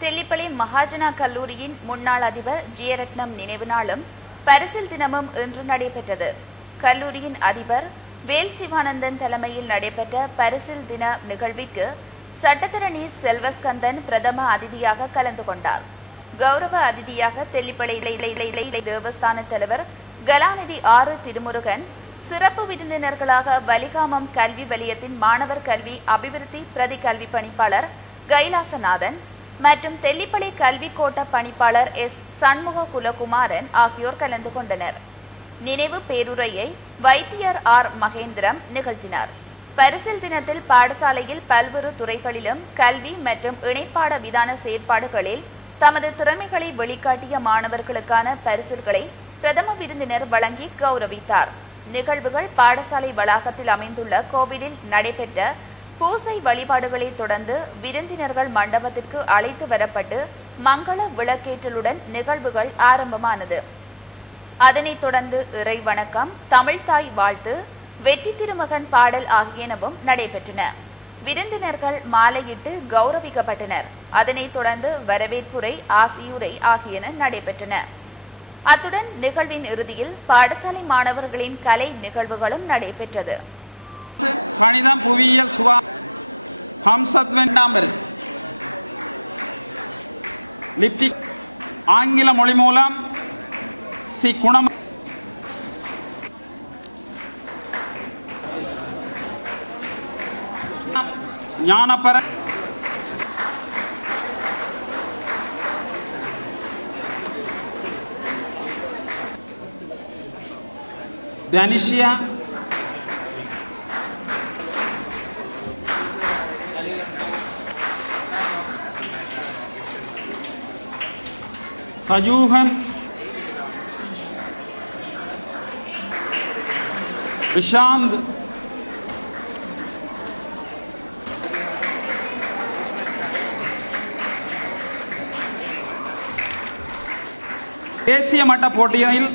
தெல்லிப்பளை மகாஜனா கல்லூரியின் முன்னாள் அதிபர் ஜெயரட்னம் நினைவு நாளும் பரிசில் தினமும் இன்று நடைபெற்றது. கல்லூரியின் அதிபர் வேல் சிவானந்தன் தலைமையில் நடைபெற்ற பரிசில் தின நிகழ்விற்கு சட்டத்தரணி செல்வஸ்கந்தன் பிரதம அதிதியாக கலந்து கொண்டார். கௌரவ அதிதியாக தெல்லிப்பளை தேவஸ்தான தலைவர் கலாநிதி ஆறு திருமுருகன், சிறப்பு விருந்தினர்களாக வலிகாமம் கல்வி வலயத்தின் மாணவர் கல்வி அபிவிருத்தி பிரதி கல்வி பணிப்பாளர் கைலாசநாதன் மற்றும் தெல்லிப்பளை கல்வி கோட்ட பணிப்பாளர் எஸ் சண்முக குலகுமாரன் ஆகியோர் கலந்து கொண்டனர். நினைவு பேருரையை வைத்தியர் ஆர் மகேந்திரம் நிகழ்த்தினார். பரிசில் தினத்தில் பாடசாலையில் பல்வேறு துறைகளிலும் கல்வி மற்றும் இணைப்பாட விதான செயற்பாடுகளில் தமது திறமைகளை வெளிக்காட்டிய மாணவர்களுக்கான பரிசில்களை பிரதம விருந்தினர் வழங்கி கௌரவித்தார். நிகழ்வுகள் பாடசாலை வளாகத்தில் அமைந்துள்ள கோவிலில் நடைபெற்ற பூசை வழிபாடுகளை தொடர்ந்து விருந்தினர்கள் மண்டபத்திற்கு அழைத்து வரப்பட்டு மங்கள விளக்கேற்றலுடன் நிகழ்வுகள் ஆரம்பமானது. அதனைத் தொடர்ந்து இறை வணக்கம், தமிழ்தாய் வாழ்த்து, வெற்றி திருமகன் பாடல் ஆகியனவும் நடைபெற்றன. விருந்தினர்கள் மாலையிட்டு கௌரவிக்கப்பட்டனர். அதனைத் தொடர்ந்து வரவேற்புரை, ஆசியுரை ஆகியன நடைபெற்றன. அத்துடன் நிகழ்வின் இறுதியில் பாடசாலை மாணவர்களின் கலை நிகழ்வுகளும் நடைபெற்றது. கணிதம், புவியியல், லிப்டிக், ஆங்கில மொழி மூலம் சி குணம், ஞானப்பர, தனிஷியா, சஜூஹன், விஷாந்த், தேசிய மட்ட போட்டியில்